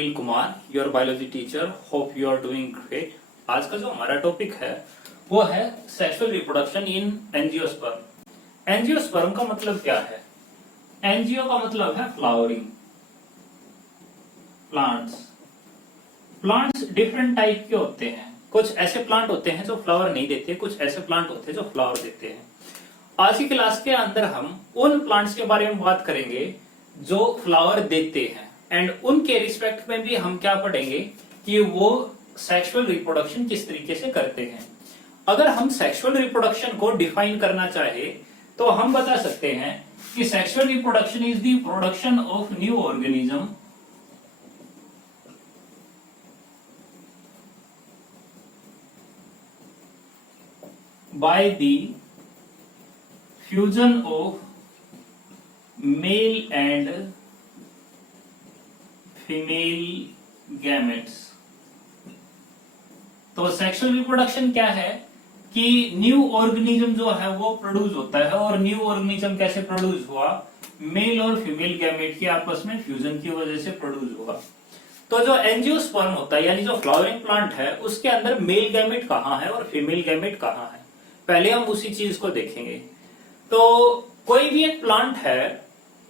Anil Kumar, your biology teacher. Hope you are doing great. आज का जो हमारा टॉपिक है वो है sexual reproduction in angiosperm. Angiosperm का मतलब क्या है? एंजियो का मतलब है फ्लावरिंग। प्लांट्स डिफरेंट टाइप के होते हैं। कुछ ऐसे प्लांट होते हैं जो फ्लावर नहीं देते, कुछ ऐसे प्लांट होते हैं जो फ्लावर देते हैं। आज की क्लास के अंदर हम उन प्लांट्स के बारे में बात करेंगे जो फ्लावर देते हैं, एंड उनके रिस्पेक्ट में भी हम क्या पढ़ेंगे कि वो सेक्सुअल रिप्रोडक्शन किस तरीके से करते हैं। अगर हम सेक्सुअल रिप्रोडक्शन को डिफाइन करना चाहे तो हम बता सकते हैं कि sexual reproduction is the production of new organism by the fusion of male and female gametes। तो सेक्सुअल रिप्रोडक्शन क्या है कि न्यू ऑर्गेनिज्म जो है वो प्रोड्यूस होता है। और न्यू ऑर्गेनिज्म कैसे प्रोड्यूस हुआ? मेल और फीमेल गैमेट के आपस में फ्यूजन की वजह से प्रोड्यूस हुआ। तो जो एंजियोस्पर्म होता है यानी जो फ्लावरिंग प्लांट है उसके अंदर मेल गैमेट कहाँ है और फीमेल गैमेट कहाँ है, पहले हम उसी चीज को देखेंगे। तो कोई भी एक प्लांट है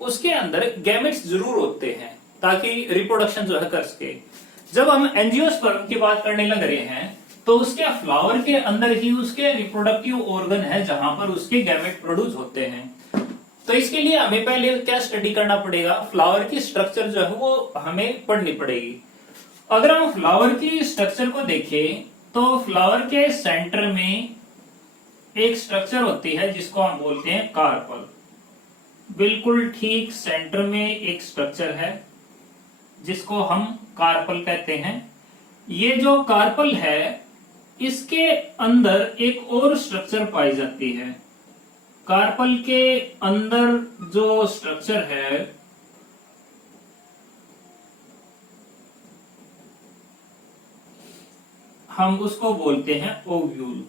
उसके अंदर गैमेट्स जरूर होते हैं ताकि रिप्रोडक्शन जो है कर सके। जब हम एंजियोस्पर्म की बात करने लग रहे हैं तो उसके फ्लावर के अंदर ही उसके रिप्रोडक्टिव ऑर्गन है जहां पर उसके गैमेट प्रोड्यूस होते हैं। तो इसके लिए हमें पहले क्या स्टडी करना पड़ेगा? फ्लावर की स्ट्रक्चर जो है वो हमें पढ़नी पड़ेगी। अगर हम फ्लावर की स्ट्रक्चर को देखें तो फ्लावर के सेंटर में एक स्ट्रक्चर होती है जिसको हम बोलते हैं कार्पल। बिल्कुल ठीक सेंटर में एक स्ट्रक्चर है जिसको हम कार्पल कहते हैं। ये जो कार्पल है इसके अंदर एक और स्ट्रक्चर पाई जाती है। कार्पल के अंदर जो स्ट्रक्चर है हम उसको बोलते हैं ओव्यूल।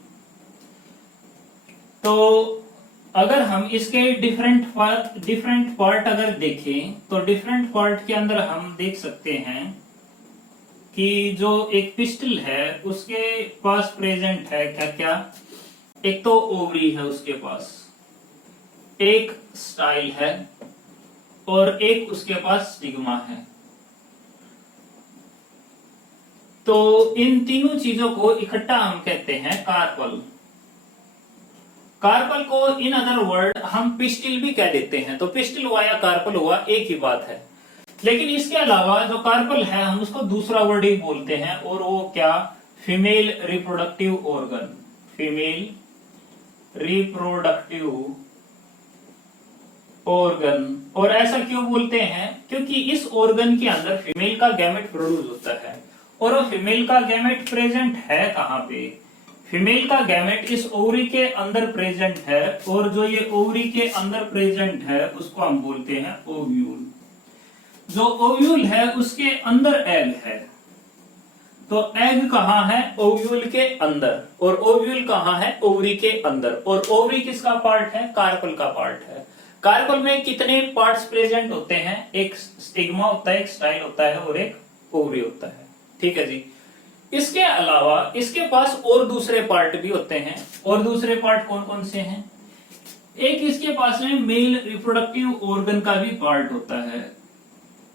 तो अगर हम इसके डिफरेंट पार्ट अगर देखें तो डिफरेंट पार्ट के अंदर हम देख सकते हैं कि जो एक पिस्टल है उसके पास प्रेजेंट है क्या क्या? एक तो ओवरी है उसके पास, एक स्टाइल है और एक उसके पास स्टिग्मा है। तो इन तीनों चीजों को इकट्ठा हम कहते हैं कार्पल। कार्पल को इन अदर वर्ड हम पिस्टिल भी कह देते हैं। तो पिस्टिल हुआ या कार्पल हुआ एक ही बात है, लेकिन इसके अलावा जो कार्पल है हम उसको दूसरा वर्ड ही बोलते हैं और वो क्या? Female reproductive organ. Female reproductive organ. और ऐसा क्यों बोलते हैं? क्योंकि इस ऑर्गन के अंदर फीमेल का गैमेट प्रोड्यूस होता है। और वो फीमेल का गैमेट प्रेजेंट है कहां पे? फीमेल का गैमेट इस ओवरी के अंदर प्रेजेंट है, और जो ये ओवरी के अंदर प्रेजेंट है उसको हम बोलते हैं ओव्यूल। जो ओव्यूल है उसके अंदर एग है। तो एग कहाँ है? ओव्यूल के अंदर। और ओव्यूल कहाँ है? ओवरी के अंदर। और ओवरी किसका पार्ट है? कार्पल का पार्ट है। कार्पल में कितने पार्ट्स प्रेजेंट होते हैं? एक स्टिग्मा होता है, एक स्टाइल होता है और एक ओवरी होता है। ठीक है जी। इसके अलावा इसके पास और दूसरे पार्ट भी होते हैं। और दूसरे पार्ट कौन कौन से हैं? एक इसके पास में मेल रिप्रोडक्टिव ऑर्गन का भी पार्ट होता है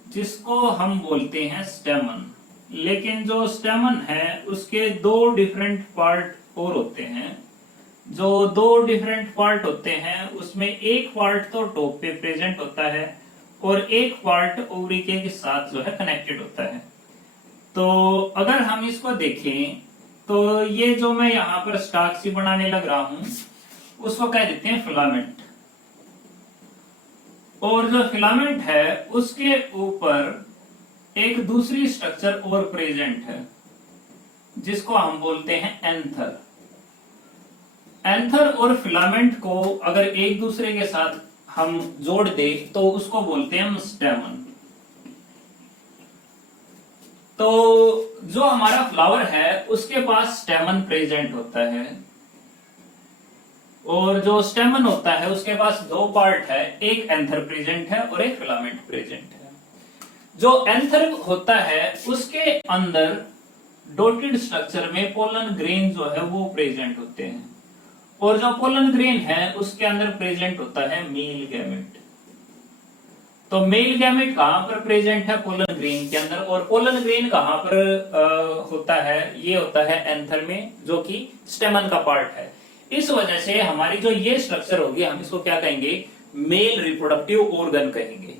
जिसको हम बोलते हैं स्टेमन। लेकिन जो स्टेमन है उसके दो डिफरेंट पार्ट और होते हैं। जो दो डिफरेंट पार्ट होते हैं उसमें एक पार्ट तो टॉप पे प्रेजेंट होता है और एक पार्ट ओवरी के साथ जो है कनेक्टेड होता है। तो अगर हम इसको देखें तो ये जो मैं यहाँ पर स्टार्क सी बनाने लग रहा हूं उसको कह देते हैं फिलामेंट। और जो फिलामेंट है उसके ऊपर एक दूसरी स्ट्रक्चर और प्रेजेंट है जिसको हम बोलते हैं एंथर। एंथर और फिलामेंट को अगर एक दूसरे के साथ हम जोड़ दें तो उसको बोलते हैं हम स्टेमन। तो जो हमारा फ्लावर है उसके पास स्टेमन प्रेजेंट होता है, और जो स्टेमन होता है उसके पास दो पार्ट है, एक एंथर प्रेजेंट है और एक फिलामेंट प्रेजेंट है। जो एंथर होता है उसके अंदर डॉटेड स्ट्रक्चर में पोलन ग्रेन जो है वो प्रेजेंट होते हैं, और जो पोलन ग्रेन है उसके अंदर प्रेजेंट होता है मेल गैमेट। तो मेल गैमेट कहां पर प्रेजेंट है? पोलन ग्रेन के अंदर। और पोलन ग्रेन कहां पर होता है? ये होता है एंथर में, जो कि स्टेमन का पार्ट है। इस वजह से हमारी जो ये स्ट्रक्चर होगी, हम इसको क्या कहेंगे? मेल रिप्रोडक्टिव ऑर्गन कहेंगे।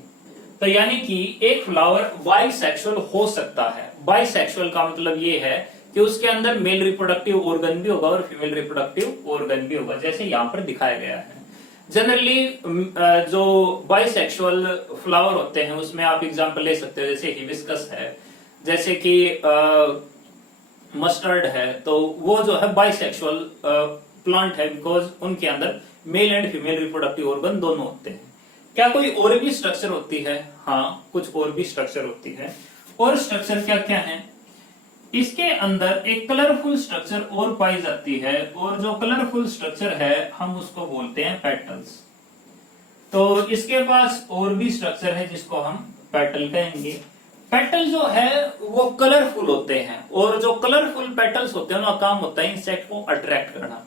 तो यानी कि एक फ्लावर बाइसेक्सुअल हो सकता है। बाइसेक्सुअल का मतलब ये है कि उसके अंदर मेल रिप्रोडक्टिव ऑर्गन भी होगा और फीमेल रिप्रोडक्टिव ऑर्गन भी होगा, जैसे यहां पर दिखाया गया है। जनरली जो बाइसेक्सुअल फ्लावर होते हैं उसमें आप एग्जांपल ले सकते हो, जैसे हिबिस्कस है, जैसे कि मस्टर्ड है, तो वो जो है बाइसेक्सुअल प्लांट है, बिकॉज उनके अंदर male and female reproductive organ दोनों होते हैं। क्या कोई और भी स्ट्रक्चर होती है? हाँ, कुछ और भी स्ट्रक्चर होती है। और स्ट्रक्चर क्या क्या है? इसके अंदर एक कलरफुल स्ट्रक्चर और पाई जाती है, और जो कलरफुल स्ट्रक्चर है हम उसको बोलते हैं पेटल्स। तो इसके पास और भी स्ट्रक्चर है जिसको हम पेटल कहेंगे। पेटल जो है वो कलरफुल होते हैं, और जो कलरफुल पेटल्स होते हैं उनका काम होता है इंसेक्ट को अट्रैक्ट करना।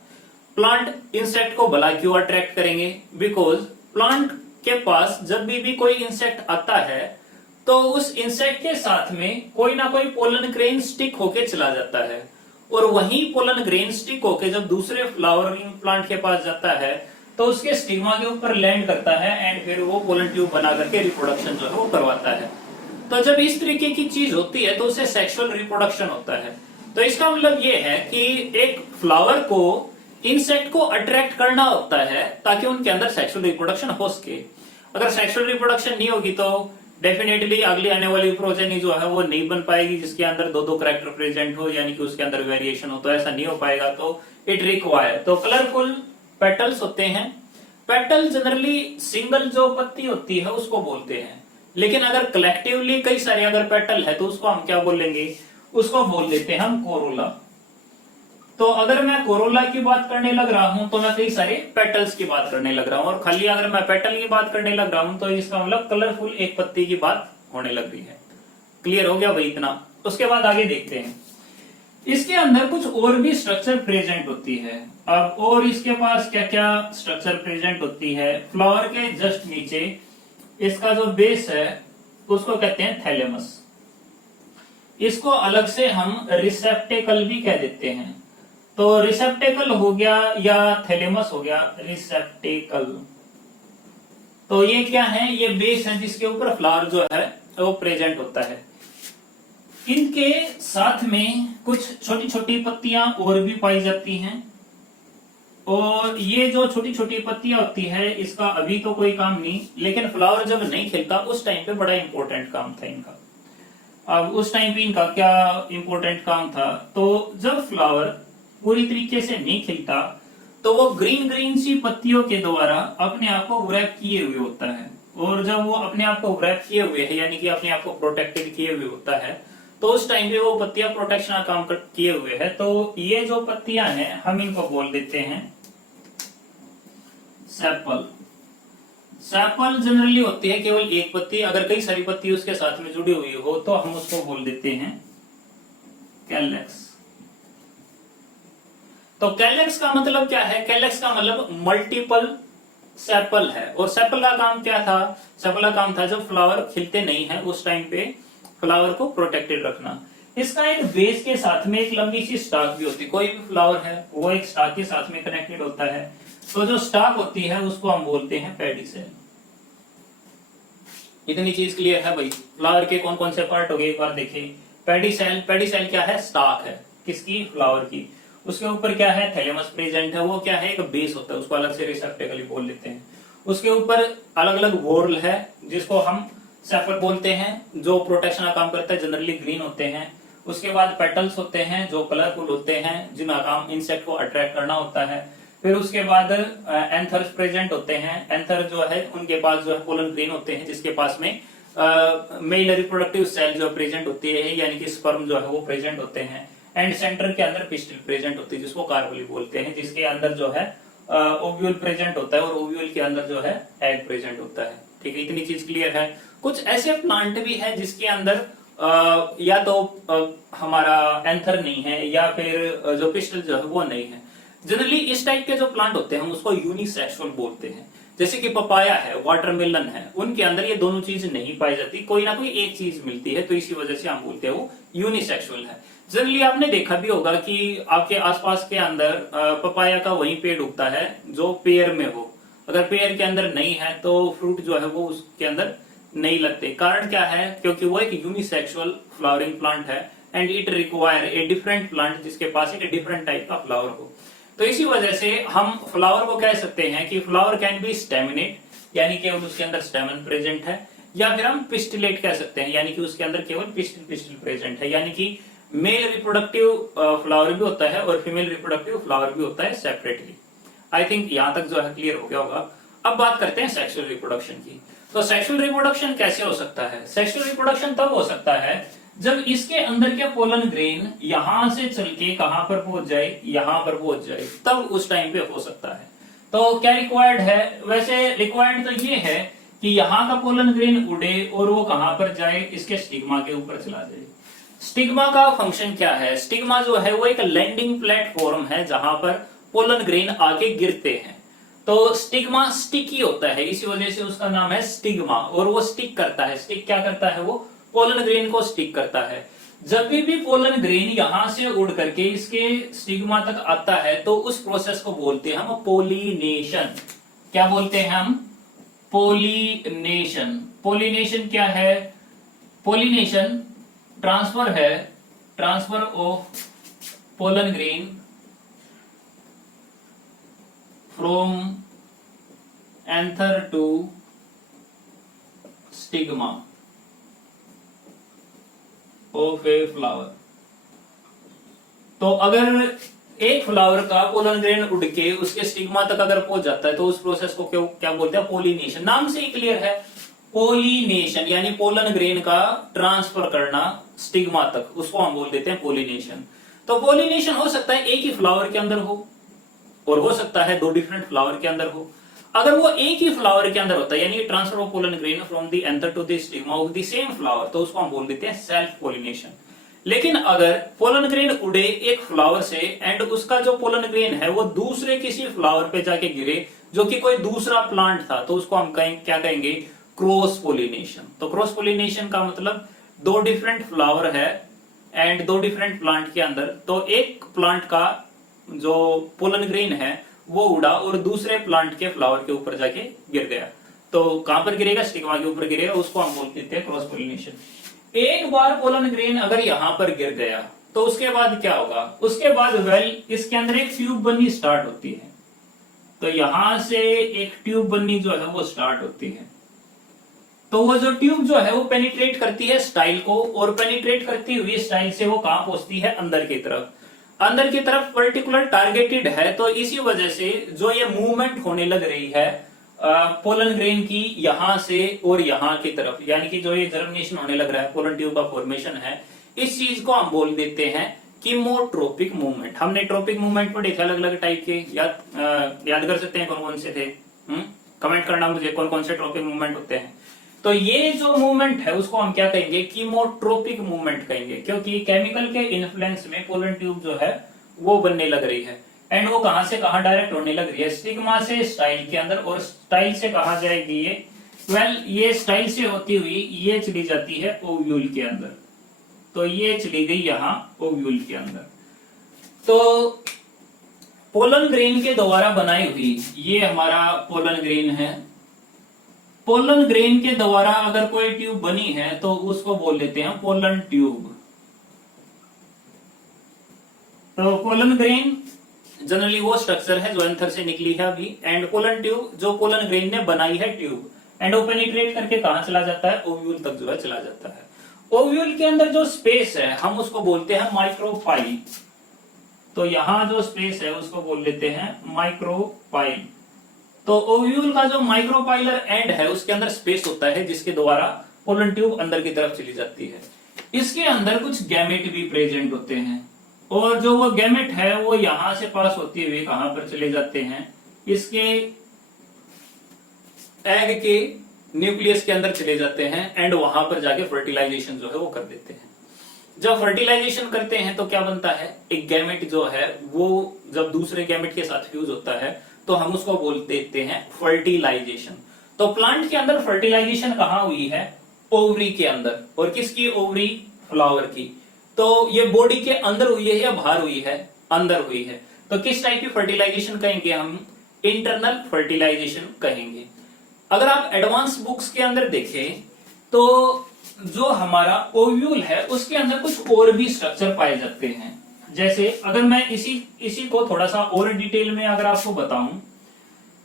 प्लांट इंसेक्ट को भला क्यों अट्रैक्ट करेंगे? बिकॉज प्लांट के पास जब भी कोई इंसेक्ट आता है तो उस इंसेक्ट के साथ में कोई ना कोई पोलन ग्रेन स्टिक होके चला जाता है, और वही पोलन ग्रेन स्टिक होके जब दूसरे फ्लावरिंग प्लांट के पास जाता है तो उसके स्टिग्मा के ऊपर लैंड करता है, एंड फिर वो पोलन ट्यूब बना करके रिप्रोडक्शन जो है वो करवाता है। तो जब इस तरीके की चीज होती है तो उसे सेक्सुअल रिप्रोडक्शन होता है। तो इसका मतलब ये है कि एक फ्लावर को इंसेक्ट को अट्रैक्ट करना होता है ताकि उनके अंदर सेक्सुअल रिप्रोडक्शन हो सके। अगर सेक्सुअल रिप्रोडक्शन नहीं होगी तो डेफिनेटली अगली आने वाली प्रोजेनी जो है वो नहीं बन पाएगी जिसके अंदर दो दो कैरेक्टर प्रेजेंट हो, यानी कि उसके अंदर वेरिएशन हो, तो ऐसा नहीं हो पाएगा। तो इट रिक्वायर, तो कलरफुल पेटल्स होते हैं। पेटल जनरली सिंगल जो पत्ती होती है उसको बोलते हैं, लेकिन अगर कलेक्टिवली कई सारे अगर पेटल है तो उसको हम क्या बोलेंगे? उसको बोल देते हैं हम कोरोला। तो अगर मैं कोरोला की बात करने लग रहा हूं तो मैं कई सारे पेटल्स की बात करने लग रहा हूं, और खाली अगर मैं पेटल की बात करने लग रहा हूं तो इसका मतलब कलरफुल एक पत्ती की बात होने लग रही है। क्लियर हो गया भाई इतना? उसके बाद आगे देखते हैं। इसके अंदर कुछ और भी स्ट्रक्चर प्रेजेंट होती है। अब और इसके पास क्या क्या स्ट्रक्चर प्रेजेंट होती है? फ्लावर के जस्ट नीचे इसका जो बेस है उसको कहते हैं थैलेमस। इसको अलग से हम रिसेप्टेकल भी कह देते हैं। तो रिसेप्टेकल हो गया या थैलेमस हो गया, रिसेप्टेकल। तो ये क्या है? ये बेस है जिसके ऊपर फ्लावर जो है वो प्रेजेंट होता है। इनके साथ में कुछ छोटी छोटी पत्तियां और भी पाई जाती हैं, और ये जो छोटी छोटी पत्तियां होती है इसका अभी तो कोई काम नहीं, लेकिन फ्लावर जब नहीं खिलता उस टाइम पे बड़ा इंपॉर्टेंट काम था इनका। अब उस टाइम पे इनका क्या इंपॉर्टेंट काम था? तो जब फ्लावर पूरी तरीके से नहीं खिलता तो वो ग्रीन ग्रीन सी पत्तियों के द्वारा अपने आप को व्रैप किए हुए होता है, और जब वो अपने आप को व्रैप किए हुए है यानी कि अपने आप को प्रोटेक्टेड किए हुए होता है तो उस टाइम पे वो पत्तियां प्रोटेक्शन का काम किए हुए है। तो ये जो पत्तियां हैं हम इनको बोल देते हैं सेपल। सेपल जनरली होती है केवल एक पत्ती, अगर कई सारी पत्ती उसके साथ में जुड़ी हुई हो तो हम उसको बोल देते हैं कैलेक्स। तो कैलेक्स का मतलब क्या है? कैलेक्स का मतलब मल्टीपल सेपल है। और सेपल का काम क्या था? सेपल का काम था जब फ्लावर खिलते नहीं है उस टाइम पे फ्लावर को प्रोटेक्टेड रखना। इसका एक बेस के साथ में एक लंबी सी स्टाक भी होती है। कोई भी फ्लावर है वो एक स्टाक के साथ में कनेक्टेड होता है, तो जो स्टाक होती है उसको हम बोलते हैं पेडिसेल। इतनी चीज क्लियर है भाई? फ्लावर के कौन कौन से पार्ट हो गए एक बार देखिए। पेडिसेल, पेडिसेल क्या है? स्टाक है किसकी? फ्लावर की। उसके ऊपर क्या है? थैलेमस प्रेजेंट है। वो क्या है? एक बेस होता है, उसको अलग से रिसेप्टेकल बोल लेते हैं। उसके ऊपर अलग अलग वोर्ल है जिसको हम सेपल बोलते हैं, जो प्रोटेक्शन का काम करता है, जनरली ग्रीन होते हैं। उसके बाद पेटल्स होते हैं जो कलरफुल होते हैं, जिनका काम इंसेक्ट को अट्रैक्ट करना होता है। फिर उसके बाद एंथर्स प्रेजेंट होते हैं। एंथर जो है उनके पास जो है पोलन ग्रेन होते हैं जिसके पास में मेल रिप्रोडक्टिव सेल जो प्रेजेंट होती है, यानी कि स्पर्म जो है वो प्रेजेंट होते हैं। एंड सेंटर के अंदर पिस्टिल प्रेजेंट होती है जिसको कार्बोली बोलते हैं, जिसके अंदर जो है ओव्यूल प्रेजेंट होता है, और ओव्यूल के अंदर जो है एग प्रेजेंट होता है। ठीक है, इतनी चीज क्लियर है। कुछ ऐसे प्लांट भी है जिसके अंदर या तो हमारा एंथर नहीं है या फिर जो पिस्टल जो है वो नहीं है। जनरली इस टाइप के जो प्लांट होते हैं हम उसको यूनिसेक्सुअल बोलते हैं। जैसे कि पपाया है, वाटरमेलन है, उनके अंदर ये दोनों चीज नहीं पाई जाती, कोई ना कोई एक चीज मिलती है, तो इसी वजह से हम बोलते हैं वो यूनिसेक्सुअल है। जनरली आपने देखा भी होगा कि आपके आसपास के अंदर पपाया का वही पेड़ उगता है जो पेड़ में हो, अगर पेड़ के अंदर नहीं है तो फ्रूट जो है वो उसके अंदर नहीं लगते। कारण क्या है? क्योंकि वो एक यूनिसेक्सुअल फ्लावरिंग प्लांट है and it require a different plant जिसके पास एक डिफरेंट टाइप का फ्लावर हो। तो इसी वजह से हम फ्लावर को कह सकते हैं कि फ्लावर कैन बी स्टेमिनेट, यानी केवल उसके अंदर स्टेमन प्रेजेंट है, या फिर हम पिस्टिलेट कह सकते हैं, यानी कि उसके अंदर केवल पिस्टिल पिस्टिल प्रेजेंट है, यानी कि मेल रिप्रोडक्टिव फ्लावर भी होता है और फीमेल रिप्रोडक्टिव फ्लावर भी होता है सेपरेटली। आई थिंक यहां तक जो है क्लियर हो गया होगा। अब बात करते हैं सेक्सुअल रिप्रोडक्शन की। तो सेक्सुअल रिप्रोडक्शन कैसे हो सकता है? सेक्सुअल रिप्रोडक्शन तब हो सकता है जब इसके अंदर के पोलन ग्रेन यहां से चल के कहां पर पहुंच जाए, यहां पर पहुंच जाए, तब उस टाइम पे हो सकता है। तो क्या रिक्वायर्ड है? वैसे रिक्वायर्ड तो ये है कि यहाँ का पोलन ग्रेन उड़े और वो कहां पर जाए, इसके स्टिग्मा के ऊपर चला जाए। स्टिग्मा का फंक्शन क्या है? स्टिग्मा जो है वो एक लैंडिंग प्लेटफॉर्म है जहां पर पोलन ग्रेन आके गिरते हैं। तो स्टिग्मा स्टिकी होता है, इसी वजह से उसका नाम है स्टिग्मा, और वो स्टिक करता है। स्टिक क्या करता है? वो पोलन ग्रेन को स्टिक करता है। जब भी पोलन ग्रेन यहां से उड़ करके इसके स्टिग्मा तक आता है तो उस प्रोसेस को बोलते हैं हम पोलिनेशन। क्या बोलते हैं हम? पोलिनेशन। पोलिनेशन क्या है? पोलिनेशन ट्रांसफर है, transfer of pollen grain from anther to stigma of a flower. तो अगर एक फ्लावर का पोलन ग्रेन उड़ के उसके स्टिग्मा तक अगर पहुंच जाता है तो उस प्रोसेस को क्या बोलते हैं? पोलिनेशन। नाम से ही क्लियर है, पोलिनेशन यानी पोलन ग्रेन का ट्रांसफर करना स्टिग्मा तक, उसको हम बोल देते हैं पोलिनेशन। तो पोलिनेशन हो सकता है एक ही फ्लावर के अंदर हो और हो सकता है दो डिफरेंट फ्लावर के अंदर हो। अगर वो एक ही फ्लावर के अंदर होता है यानी transfer of pollen grain from the anther to the stigma of the same flower, तो उसको हम बोल देते हैं सेल्फ पोलिनेशन। लेकिन अगर पोलन ग्रेन उड़े एक फ्लावर से एंड उसका जो पोलन ग्रेन है वो दूसरे किसी फ्लावर पे जाके गिरे जो कि कोई दूसरा प्लांट था, तो उसको हम क्या कहेंगे? Cross pollination. तो क्रॉस पोलिनेशन का मतलब दो डिफरेंट फ्लावर है एंड दो डिफरेंट प्लांट के अंदर, तो एक प्लांट का जो पोलन ग्रेन है वो उड़ा और दूसरे प्लांट के फ्लावर के ऊपर जाके गिर गया। तो कहां पर गिरेगा? स्टिग्मा के ऊपर गिरेगा, उसको हम बोल देते हैं क्रॉस पोलिनेशन। एक बार पोलन ग्रेन अगर यहां पर गिर गया तो उसके बाद क्या होगा? उसके बाद वेल इसके अंदर एक ट्यूब बननी स्टार्ट होती है। तो यहां से एक ट्यूब बननी जो है वो स्टार्ट होती है। तो वो जो ट्यूब जो है वो पेनिट्रेट करती है स्टाइल को, और पेनिट्रेट करती हुई स्टाइल से वो कहां पहुंचती है? अंदर की तरफ। अंदर की तरफ पर्टिकुलर टारगेटेड है, तो इसी वजह से जो ये मूवमेंट होने लग रही है पोलन ग्रेन की यहां से और यहां की तरफ, यानी कि जो ये जर्मिनेशन होने लग रहा है, पोलन ट्यूब का फॉर्मेशन है, इस चीज को हम बोल देते हैं कीमोट्रोपिक मूवमेंट। हमने ट्रोपिक मूवमेंट पढ़े थे अलग अलग टाइप के, याद कर सकते हैं कौन कौन से थे? कमेंट करना मुझे कौन कौन से ट्रोपिक मूवमेंट होते हैं। तो ये जो मूवमेंट है उसको हम क्या कहेंगे? कीमोट्रोपिक मूवमेंट कहेंगे, क्योंकि केमिकल के इन्फ्लुएंस में पोलन ट्यूब जो है वो बनने लग रही है एंड वो कहां से कहां डायरेक्ट होने लग रही है? स्टिग्मा से स्टाइल के अंदर, और स्टाइल से कहां जाएगी ये? ये स्टाइल से होती हुई ये चली जाती है ओव्यूल के अंदर। तो ये चली गई यहां ओव्यूल के अंदर। तो पोलन ग्रेन के द्वारा बनाई हुई ये हमारा पोलन ग्रेन है। पोलन ग्रेन के द्वारा अगर कोई ट्यूब बनी है तो उसको बोल देते हैं पोलन ट्यूब। तो पोलन ग्रेन जनरली वो स्ट्रक्चर है जो एंथर से निकली है अभी, एंड पोलन ट्यूब जो पोलन ग्रेन ने बनाई है ट्यूब, एंड वो पेनिट्रेट करके कहां चला जाता है? ओव्यूल तक जो है चला जाता है। ओव्यूल के अंदर जो स्पेस है हम उसको बोलते हैं माइक्रोपाइल। तो यहां जो स्पेस है उसको बोल देते हैं माइक्रोपाइल। तो ओव्यूल का जो माइक्रोपाइलर एंड है उसके अंदर स्पेस होता है जिसके द्वारा पोलन ट्यूब अंदर की तरफ चली जाती है। इसके अंदर कुछ गैमेट भी प्रेजेंट होते हैं, और जो वो गैमेट है वो यहां से पास होते हुए कहां पर चले जाते हैं? इसके एग के न्यूक्लियस के अंदर चले जाते हैं एंड वहां पर जाके फर्टिलाइजेशन जो है वो कर देते हैं। जब फर्टिलाइजेशन करते हैं तो क्या बनता है, एक गैमेट जो है वो जब दूसरे गैमेट के साथ फ्यूज होता है तो हम उसको बोल देते हैं फर्टिलाइजेशन। तो प्लांट के अंदर फर्टिलाइजेशन कहाँ हुई है, ओवरी के अंदर। और किसकी ओवरी, फ्लावर की। तो ये बॉडी के अंदर हुई है या बाहर हुई है, अंदर हुई है। तो किस टाइप की फर्टिलाइजेशन कहेंगे हम, इंटरनल फर्टिलाइजेशन कहेंगे। अगर आप एडवांस बुक्स के अंदर देखें तो जो हमारा ओव्यूल है उसके अंदर कुछ और भी स्ट्रक्चर पाए जाते हैं। जैसे अगर मैं इसी को थोड़ा सा और डिटेल में अगर आपको बताऊं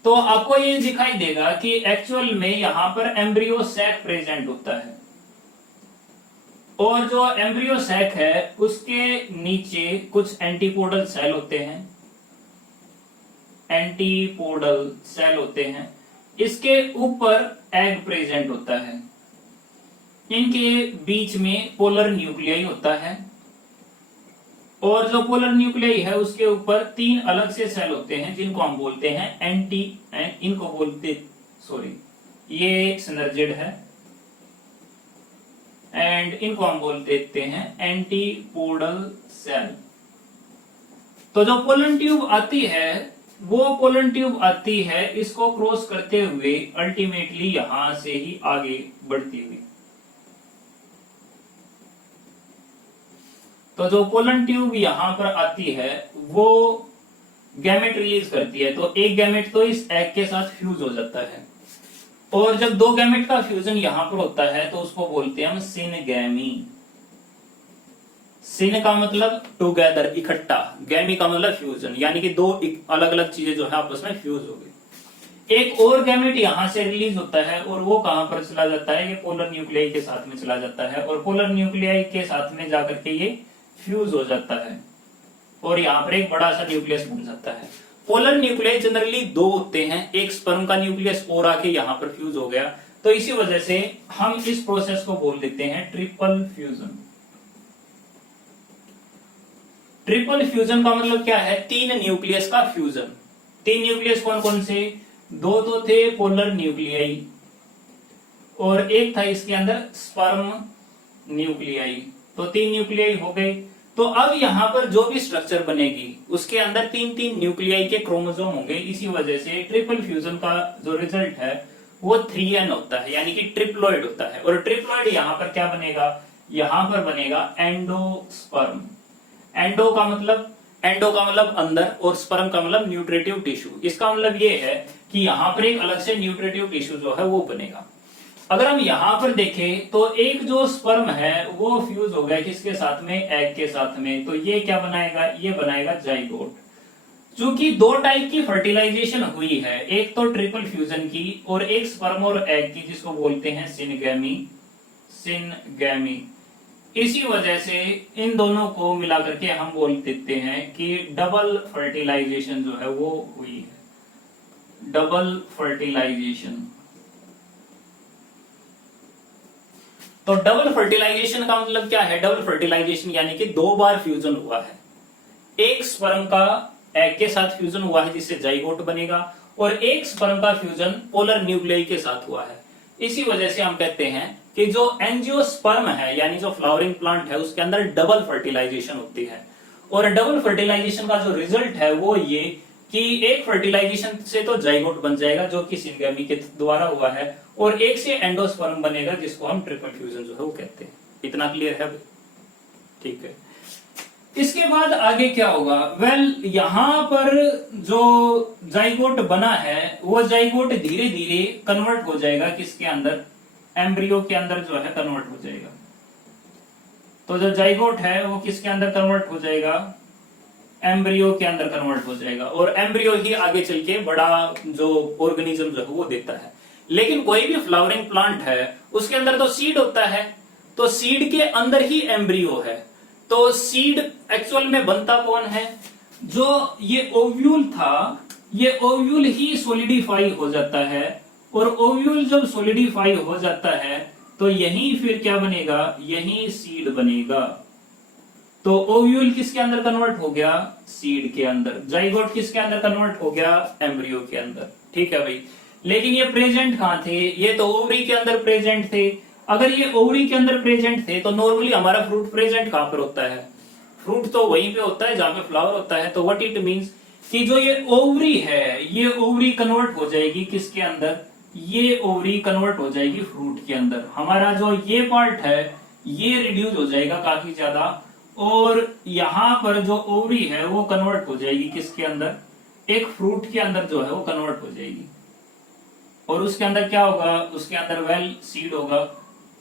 तो आपको ये दिखाई देगा कि एक्चुअल में यहां पर एम्ब्रियो सैक प्रेजेंट होता है और जो एम्ब्रियो सैक है उसके नीचे कुछ एंटीपोडल सेल होते हैं, एंटीपोडल सेल होते हैं। इसके ऊपर एग प्रेजेंट होता है, इनके बीच में पोलर न्यूक्लियाई होता है और जो पोलर न्यूक्लियाई है उसके ऊपर 3 अलग से सेल होते हैं जिनको हम बोलते हैं इनको बोलते ये सिनर्जिड है एंड इनको हम बोल देते हैं एंटीपोडल सेल। तो जो पोलन ट्यूब आती है वो पोलन ट्यूब आती है इसको क्रॉस करते हुए अल्टीमेटली यहां से ही आगे बढ़ती हुई। तो जो पोलन ट्यूब यहां पर आती है वो गैमेट रिलीज करती है। तो एक गैमेट तो इस एग के साथ फ्यूज हो जाता है और जब 2 गैमेट का फ्यूजन यहां पर होता है तो उसको बोलते हैं हम सिनगैमी। सिन का मतलब टुगेदर, इकट्ठा, गैमी का मतलब फ्यूजन, यानी कि 2 अलग अलग चीजें जो है आपस में फ्यूज हो गई। एक और गैमेट यहां से रिलीज होता है और वो कहां पर चला जाता है, ये पोलर न्यूक्लियाई के साथ में चला जाता है और पोलर न्यूक्लियाई के साथ में जाकर के ये फ्यूज हो जाता है और यहाँ पर एक बड़ा सा न्यूक्लियस बन जाता है। पोलर न्यूक्लियस जनरली 2 होते हैं, एक स्पर्म का न्यूक्लियस और आके यहाँ पर फ्यूज हो गया। तो इसी वजह से हम इस प्रोसेस को बोल देते हैं ट्रिपल फ्यूजन। ट्रिपल फ्यूजन का मतलब क्या है, 3 न्यूक्लियस का फ्यूजन। 3 न्यूक्लियस कौन कौन से, 2 तो थे पोलर न्यूक्लियाई और एक था इसके अंदर स्पर्म न्यूक्लियाई। तो 3 न्यूक्लियाई हो गए। तो अब यहां पर जो भी स्ट्रक्चर बनेगी उसके अंदर 3-3 न्यूक्लियाई के क्रोमोसोम होंगे। इसी वजह से ट्रिपल फ्यूजन का जो रिजल्ट है वो 3n होता है, यानी कि ट्रिप्लॉइड होता है। और ट्रिप्लॉइड यहां पर क्या बनेगा, यहां पर बनेगा एंडोस्पर्म। एंडो का मतलब अंदर और स्पर्म का मतलब न्यूट्रिटिव टिश्यू। इसका मतलब ये है कि यहां पर एक अलग से न्यूट्रिटिव टिश्यू जो है वो बनेगा। अगर हम यहां पर देखें तो एक जो स्पर्म है वो फ्यूज हो गया किसके साथ में, एग के साथ में। तो ये क्या बनाएगा, ये बनाएगा जाइगोट। चूंकि 2 टाइप की फर्टिलाइजेशन हुई है, एक तो ट्रिपल फ्यूजन की और एक स्पर्म और एग की, जिसको बोलते हैं सिनगैमी। इसी वजह से इन दोनों को मिला करके हम बोल देते हैं कि डबल फर्टिलाइजेशन जो है वो हुई है, डबल फर्टिलाइजेशन। तो डबल फर्टिलाइजेशन का मतलब क्या है, डबल फर्टिलाइजेशन यानी कि 2 बार फ्यूजन हुआ है। एक स्पर्म का एग के साथ फ्यूजन हुआ है जिससे जाइगोट बनेगा और एक स्पर्म का फ्यूजन पोलर न्यूक्लियाई के साथ हुआ है। इसी वजह से हम कहते हैं कि जो एंजियोस्पर्म है यानी जो फ्लावरिंग प्लांट है उसके अंदर डबल फर्टिलाइजेशन होती है। और डबल फर्टिलाइजेशन का जो रिजल्ट है वो ये कि एक फर्टिलाइजेशन से तो जाइगोट बन जाएगा जो कि सिनगैमी के द्वारा हुआ है और एक से एंडोस्पर्म बनेगा जिसको हम ट्रिपल फ्यूजन जो है वो कहते हैं। इतना क्लियर है भाई, ठीक है। इसके बाद आगे क्या होगा, यहां पर जो जाइगोट बना है वो जाइगोट धीरे धीरे कन्वर्ट हो जाएगा किसके अंदर, एम्ब्रियो के अंदर जो है कन्वर्ट हो जाएगा। तो जो जाइगोट है वो किसके अंदर कन्वर्ट हो जाएगा, एम्ब्रियो के अंदर कन्वर्ट हो जाएगा और एम्ब्रियो ही आगे चल के बड़ा जो ऑर्गेनिज्म जो है वो देता है। लेकिन कोई भी फ्लावरिंग प्लांट है उसके अंदर तो सीड होता है, तो सीड के अंदर ही एम्ब्रियो है। तो सीड एक्चुअल में बनता कौन है, जो ये ओव्यूल था, ये ओव्यूल ही सोलिडिफाई हो जाता है और ओव्यूल जब सोलिडिफाई हो जाता है तो यही फिर क्या बनेगा, यही सीड बनेगा। तो ओव्यूल किसके अंदर कन्वर्ट हो गया, सीड के अंदर। जाइगोट किसके अंदर कन्वर्ट हो गया, एम्ब्रियो के अंदर। ठीक है भाई, लेकिन ये प्रेजेंट कहाँ थे, ये तो ओवरी के अंदर प्रेजेंट थे। अगर ये ओवरी के अंदर प्रेजेंट थे तो नॉर्मली हमारा फ्रूट प्रेजेंट कहाँ पर होता है, फ्रूट तो वहीं पे होता है जहां पे फ्लावर होता है। तो व्हाट इट मींस कि जो ये ओवरी है, ये ओवरी कन्वर्ट हो जाएगी किसके अंदर, ये ओवरी कन्वर्ट हो जाएगी फ्रूट के अंदर। हमारा जो ये पार्ट है ये रिड्यूस हो जाएगा काफी ज्यादा, और यहाँ पर जो ओवरी है वो कन्वर्ट हो जाएगी किसके अंदर, एक फ्रूट के अंदर जो है वो कन्वर्ट हो जाएगी। और उसके अंदर क्या होगा, उसके अंदर वेल सीड होगा,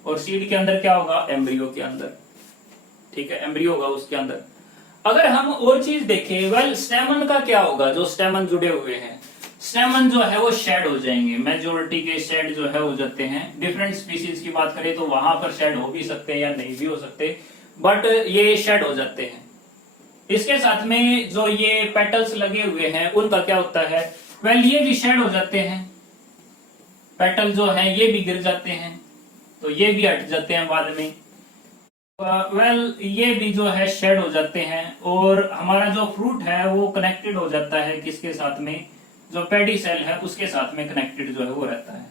और सीड के अंदर क्या होगा, एम्ब्रियो के अंदर, ठीक है, एम्ब्रियो होगा उसके अंदर। अगर हम और चीज देखें, वेल स्टेमन का क्या होगा, जो स्टेमन जुड़े हुए हैं, स्टेमन जो है वो शेड हो जाएंगे, मेजोरिटी के शेड जो है हो जाते हैं। डिफरेंट स्पीसीज की बात करें तो वहां पर शेड हो भी सकते हैं या नहीं भी हो सकते, बट ये शेड हो जाते हैं। इसके साथ में जो ये पेटल्स लगे हुए हैं उनका क्या होता है, वेल ये भी शेड हो जाते हैं, पेटल जो है ये भी गिर जाते हैं, तो ये भी हट जाते हैं बाद में। वेल ये भी जो है शेड हो जाते हैं, और हमारा जो फ्रूट है वो कनेक्टेड हो जाता है किसके साथ में, जो पेडी सेल है उसके साथ में कनेक्टेड जो है वो रहता है।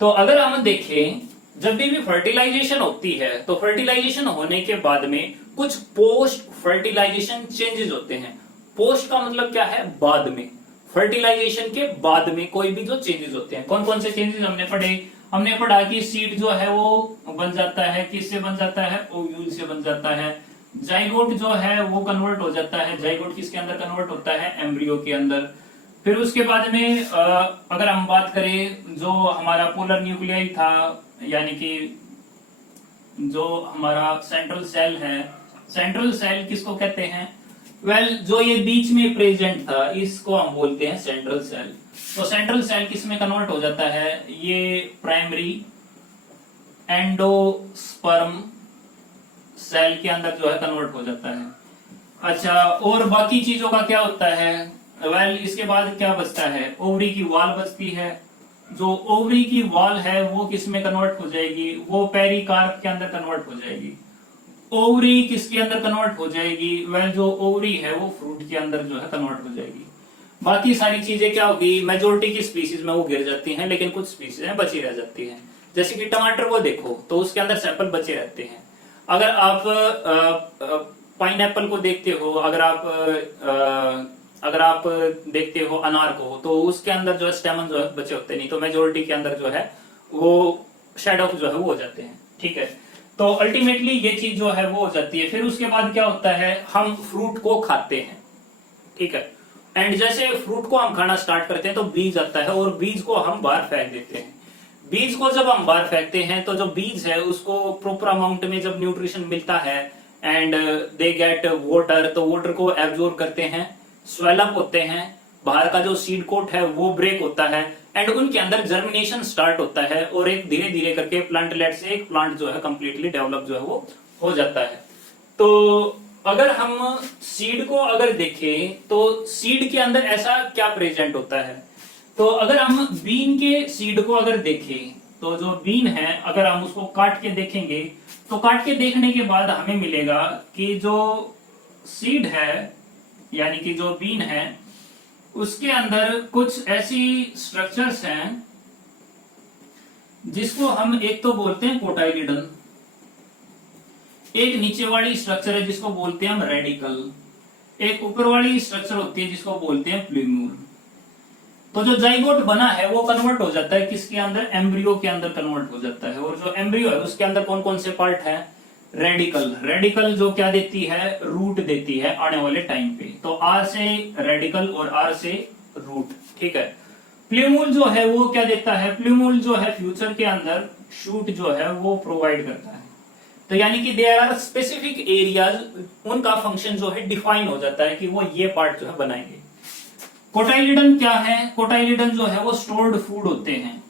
तो अगर हम देखें, जब भी फर्टिलाइजेशन होती है तो फर्टिलाइजेशन होने के बाद में कुछ पोस्ट फर्टिलाइजेशन चेंजेस होते हैं। पोस्ट का मतलब क्या है, बाद में, फर्टिलाइजेशन के बाद में कोई भी जो चेंजेस होते हैं। कौन कौन से चेंजेस हमने पढ़े, हमने पढ़ा कि सीड जो है वो बन जाता है, किससे बन जाता है, ओव्यूल से बन जाता है। जाइगोट जो है वो कन्वर्ट हो जाता है, जाइगोट किसके अंदर कन्वर्ट होता है, एम्ब्रियो के अंदर। फिर उसके बाद में अगर हम बात करें, जो हमारा पोलर न्यूक्लियाई था, यानी कि जो हमारा सेंट्रल सेल है, सेंट्रल सेल किसको कहते हैं, वेल जो ये बीच में प्रेजेंट था इसको हम बोलते हैं सेंट्रल सेल। तो सेंट्रल सेल किस में कन्वर्ट हो जाता है, ये प्राइमरी एंडोस्पर्म सेल के अंदर जो है कन्वर्ट हो जाता है। अच्छा, और बाकी चीजों का क्या होता है, वेल इसके बाद क्या बचता है, ओवरी की वॉल बचती है। जो ओवरी की वॉल है वो किस में कन्वर्ट हो जाएगी, वो पेरिकार्प के अंदर कन्वर्ट हो जाएगी। ओवरी किसके अंदर कन्वर्ट हो जाएगी, वह जो ओवरी है वो फ्रूट के अंदर जो है कन्वर्ट हो जाएगी। बाकी सारी चीजें क्या होगी, मेजोरिटी की स्पीसीज में वो गिर जाती हैं, लेकिन कुछ स्पीसीज में बची रह जाती हैं। जैसे कि टमाटर को देखो तो उसके अंदर सैंपल बचे रहते हैं। अगर आप पाइनएप्पल को देखते हो, अगर आप देखते हो अनार को, तो उसके अंदर जो है स्टेमन जो है बचे होते नहीं, तो मेजोरिटी के अंदर जो है वो शेड ऑफ जो है वो हो जाते हैं, ठीक है। तो अल्टीमेटली ये चीज जो है वो हो जाती है। फिर उसके बाद क्या होता है, हम फ्रूट को खाते हैं, ठीक है। एंड जैसे फ्रूट को हम खाना स्टार्ट करते हैं तो बीज आता है, और बीज को हम बाहर फेंक देते हैं। बीज को जब हम बाहर फेंकते हैं तो जो बीज है उसको प्रॉपर अमाउंट में जब न्यूट्रिशन मिलता है एंड दे गेट वाटर, तो वाटर को एब्जॉर्ब करते हैं, स्वेल अप होते हैं, बाहर का जो सीड कोट है वो ब्रेक होता है, एंड उनके अंदर जर्मिनेशन स्टार्ट होता है, और एक धीरे धीरे करके प्लांटलेट से एक प्लांट जो है कंप्लीटली डेवलप जो है वो हो जाता है। तो अगर हम सीड को अगर देखें तो सीड के अंदर ऐसा क्या प्रेजेंट होता है, तो अगर हम बीन के सीड को अगर देखें तो जो बीन है अगर हम उसको काट के देखेंगे तो काट के देखने के बाद हमें मिलेगा कि जो सीड है यानी कि जो बीन है उसके अंदर कुछ ऐसी स्ट्रक्चर्स हैं जिसको हम एक तो बोलते हैं कोटाइलिडन, एक नीचे वाली स्ट्रक्चर है जिसको बोलते हैं हम रेडिकल, एक ऊपर वाली स्ट्रक्चर होती है जिसको बोलते हैं प्लूम्यूल। तो जो जाइगोट बना है वो कन्वर्ट हो जाता है किसके अंदर, एम्ब्रियो के अंदर कन्वर्ट हो जाता है। और जो एम्ब्रियो है उसके अंदर कौन कौन से पार्ट है, रेडिकल, रेडिकल जो क्या देती है, रूट देती है आने वाले टाइम पे। तो आर से रेडिकल और आर से रूट, ठीक है। प्लूम्यूल जो है वो क्या देता है, प्लूम्यूल जो है फ्यूचर के अंदर शूट जो है वो प्रोवाइड करता है। तो यानी कि देयर आर स्पेसिफिक एरियाज, उनका फंक्शन जो है डिफाइन हो जाता है कि वो ये पार्ट जो है बनाएंगे। कोटाइलिडन क्या है, कोटाइलिडन जो है वो स्टोर्ड फूड होते हैं,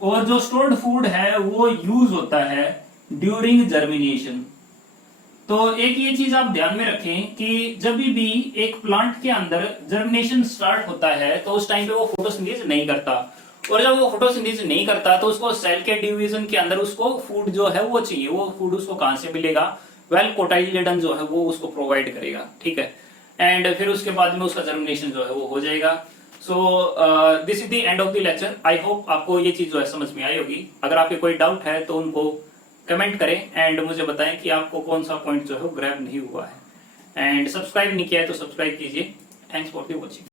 और जो स्टोर्ड फूड है वो यूज होता है ड्यूरिंग जर्मिनेशन। तो एक ये चीज आप ध्यान में रखें कि जब भी एक प्लांट के अंदर जर्मिनेशन स्टार्ट होता है तो उस टाइम पे वो फोटोसिंथेसिस नहीं करता, और जब वो फोटोसिंथेसिस नहीं करता तो उसको सेल के डिवीजन के अंदर उसको फूड जो है वो चाहिए। वो फूड उसको कहां से मिलेगा, वेल कोटाइलिडन जो है वो उसको प्रोवाइड करेगा, ठीक है। एंड फिर उसके बाद में उसका जर्मिनेशन जो है वो हो जाएगा। So this is the end of the lecture. I hope आपको ये चीज जो है समझ में आई होगी। अगर आपके कोई डाउट है तो उनको कमेंट करें एंड मुझे बताएं कि आपको कौन सा पॉइंट जो है ग्रैब नहीं हुआ है। एंड सब्सक्राइब नहीं किया है तो सब्सक्राइब कीजिए। Thanks for the watching.